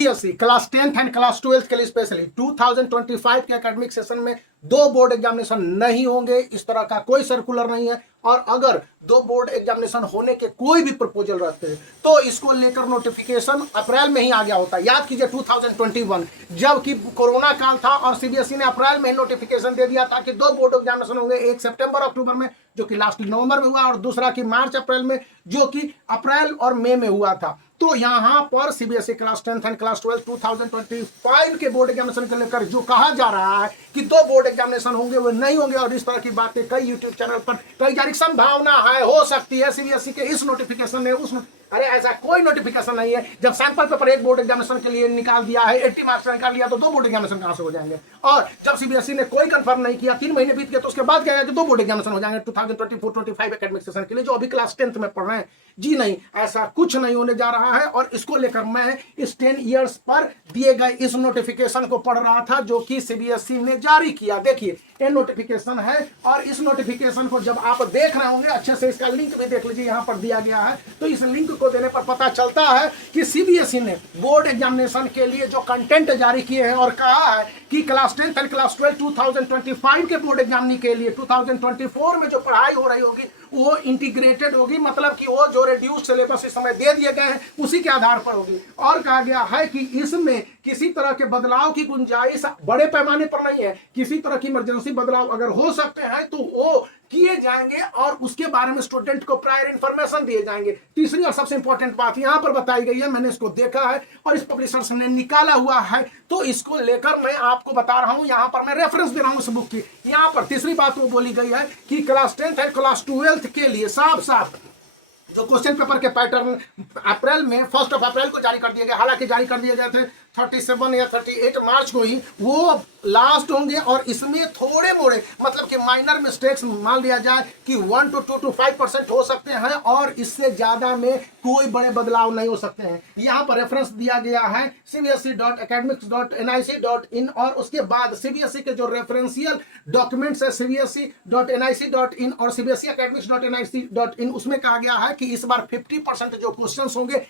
CBSE class 10th and class 12th के लिए specially 2025 के एकेडमिक सेशन में 2 बोर्ड एग्जामिनेशन नहीं होंगे। इस तरह का कोई सर्कुलर नहीं है, और अगर 2 बोर्ड एग्जामिनेशन होने के कोई भी प्रपोजल रहते हैं तो इसको लेकर नोटिफिकेशन अप्रैल में ही आ गया होता। याद कीजिए 2021 जबकि कोरोना काल था और सीबीएसई ने अप्रैल में नोटिफिकेशन दे दिया था कि 2 बोर्ड एग्जामिनेशन होंगे, एक सितंबर अक्टूबर में जो कि लास्ट नवंबर में हुआ, और दूसरा कि मार्च अप्रैल में जो कि अप्रैल और मई में हुआ था। तो यहां पर CBSE class 10th and class 12 2025 के बोर्ड एग्जामिनेशन को लेकर जो कहा जा रहा है कि 2 बोर्ड एग्जामिनेशन होंगे वो नहीं होंगे, और इस तरह की बातें कई यूट्यूब चैनल पर कई जारी संभावना है, हो सकती है सीबीएसई के इस नोटिफिकेशन ने उस अरे ऐसा कोई नोटिफिकेशन नहीं है। जब सैंपल पेपर एक बोर्ड एग्जामिनेशन के लिए निकाल दिया है, 80 मार्क्स का निकाल लिया, तो 2 बोर्ड एग्जामिनेशन कहां से हो जाएंगे? और जब सीबीएसई ने कोई कंफर्म नहीं किया, 3 महीने बीत गए, तो उसके बाद क्या है कि 2 बोर्ड एग्जामिनेशन हो जाएंगे 2024-25 एकेडमिक सेशन के लिए जो अभी क्लास 10th में पढ़ रहे हैं। जी नहीं, ऐसा कुछ नहीं होने जा रहा है। और इसको लेकर मैं इस 10 ईयर्स पर दिए गए इस नोटिफिकेशन को पढ़ रहा था जो कि सीबीएसई ने जारी किया। देखिए ये नोटिफिकेशन है, और इस नोटिफिकेशन को जब आप देख रहे होंगे अच्छे से, इसका लिंक भी देख लीजिए, यहां पर दिया गया है। तो इस लिंक को देने पर पता चलता है कि सीबीएसई ने बोर्ड एग्जामिनेशन के लिए जो कंटेंट जारी किए हैं और कहा है कि क्लास 10th एंड क्लास 12 2025 के बोर्ड एग्जाम के लिए 2024 में जो पढ़ाई हो रही होगी वो इंटीग्रेटेड होगी, मतलब कि वो जो रिड्यूस्ड सिलेबस इस समय दे दिए गए हैं उसी के आधार पर होगी। और कहा गया है कि इसमें किसी तरह के बदलाव की गुंजाइश बड़े पैमाने पर नहीं है। किसी तरह की इमरजेंसी बदलाव अगर हो सकते हैं तो वो किए जाएंगे, और उसके बारे में स्टूडेंट को प्रायर इंफॉर्मेशन दिए जाएंगे। तीसरी और सबसे इंपॉर्टेंट बात यहां पर बताई गई है, मैंने इसको देखा है और इस पब्लिशर्स ने निकाला हुआ है, तो इसको लेकर मैं आपको बता रहा हूं। यहां पर मैं रेफरेंस दे रहा हूं इस बुक की। यहां पर तीसरी बात वो बोली गई है कि क्लास 10th और क्लास 12 के लिए साफ साफ जो क्वेश्चन पेपर के पैटर्न अप्रैल में 1 अप्रैल को जारी कर दिए गए, हालांकि जारी कर दिए गए थे 37 या 38 मार्च को ही, वो लास्ट होंगे। और इसमें थोड़े मोड़े मतलब कि माइनर मिस्टेक्स मान लिया जाए कि 1 to 2 to 5% हो सकते हैं, और इससे ज्यादा में कोई बड़े बदलाव नहीं हो सकते हैं। यहाँ पर रेफरेंस दिया गया है cbse.academics.nic.in, और उसके बाद सीबीएसई के जो रेफरेंशियल डॉक्यूमेंट्स है cbse.nic.in और cbse.academics.nic.in, उसमें कहा गया है कि इस बार 50% जो क्वेश्चंस होंगे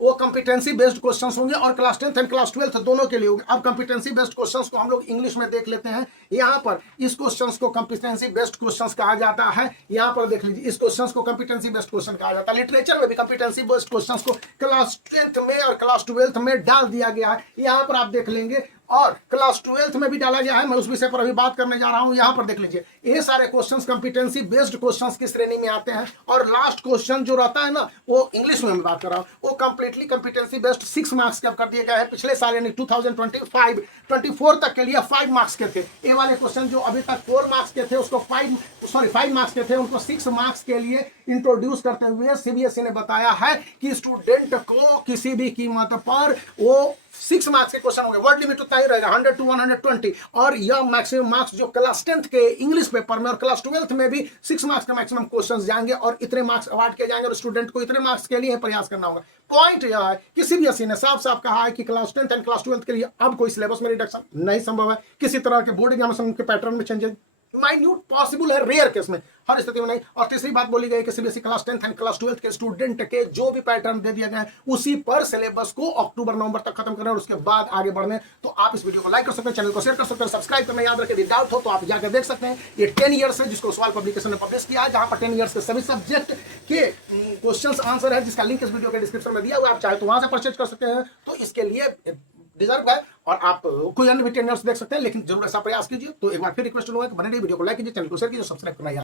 वो कॉम्पिटेंसी बेस्ड क्वेश्चंस होंगे, और क्लास 10th एंड क्लास 12 दोनों के लिए होंगे। अब कॉम्पिटेंसी बेस्ड क्वेश्चंस को हम लोग इंग्लिश में देख लेते हैं। यहाँ पर इस क्वेश्चंस को कॉम्पिटेंसी बेस्ड क्वेश्चंस कहा जाता है। यहाँ पर देख लीजिए, इस क्वेश्चंस को कॉम्पिटेंसी बेस्ड क्वेश्चन कहा जाता है। लिटरेचर में भी कॉम्पिटेंसी बेस्ड क्वेश्चंस को क्लास 10th में और क्लास 12 में डाल दिया गया है। यहाँ पर आप देख लेंगे, और क्लास 12 में भी डाला गया है। मैं उस विषय पर अभी बात करने जा रहा हूं। यहां पर देख लीजिए, ये सारे क्वेश्चंस कॉम्पिटेंसी बेस्ड क्वेश्चंस की श्रेणी में आते हैं, और लास्ट क्वेश्चन जो रहता है ना, वो इंग्लिश में मैं बात कर रहा हूं, वो कंप्लीटली कॉम्पिटेंसी बेस्ड 6 मार्क्स का कर दिए गए हैं। पिछले साल यानी 2025-24 तक के लिए 5 मार्क्स के थे। ये वाले क्वेश्चन जो अभी तक 4 मार्क्स के थे उसको 5 मार्क्स के थे, उनको 6 मार्क्स के लिए इंट्रोड्यूस करते हुए सीबीएसई ने बताया है कि स्टूडेंट को किसी भी कीमत पर वो 6 मार्क्स के क्वेश्चन होंगे। वर्ड लिमिट उतना ही रहेगा 100 to 120, और यह मैक्सिमम मार्क्स जो क्लास 10th के इंग्लिश पेपर में और क्लास 12 में भी 6 मार्क्स का मैक्सिमम क्वेश्चंस जाएंगे, और इतने मार्क्स अवार्ड किए जाएंगे, और स्टूडेंट को इतने मार्क्स के लिए प्रयास करना होगा। पॉइंट यह है कि सीबीएसई ने साफ साफ कहा है कि क्लास 10th एंड क्लास 12 के लिए अब कोई सिलेबस में रिडक्शन नहीं संभव है। किसी तरह के बोर्ड एग्जामिनेशन के पैटर्न में चेंजेस माइन्यूट पॉसिबल है, रेयर केस में, हर स्थिति में नहीं। और तीसरी बात बोली गई कि CBSE class 10th and class 12 के स्टूडेंट के जो भी पैटर्न दे दिए गए उसी पर सिलेबस को अक्टूबर-नवंबर तक खत्म करना और उसके बाद आगे बढ़ने। तो आप इस वीडियो को लाइक कर सकते हैं, चैनल को शेयर कर सकते हैं, सब्सक्राइब करना याद रखें। डाउट हो तो आप जाकर देख सकते हैं। ये 10 ईयर्स है जिसको सवाल पब्लिकेशन ने पब्लिश किया है, जहां पर 10 ईयर्स के सभी सब्जेक्ट के क्वेश्चंस आंसर है, जिसका लिंक इस वीडियो के डिस्क्रिप्शन में दिया हुआ है। आप चाहे तो वहां से परचेज कर सकते हैं, तो इसके लिए डिजर्व है। और आप कोई अन्य भी 10 ईयर्स देख सकते हैं, लेकिन जरूर ऐसा प्रयास कीजिए। तो एक बार फिर रिक्वेस्ट करूंगा कि बने रहिए, वीडियो को लाइक कीजिए, चैनल को शेयर कीजिए, सब्सक्राइब करना याद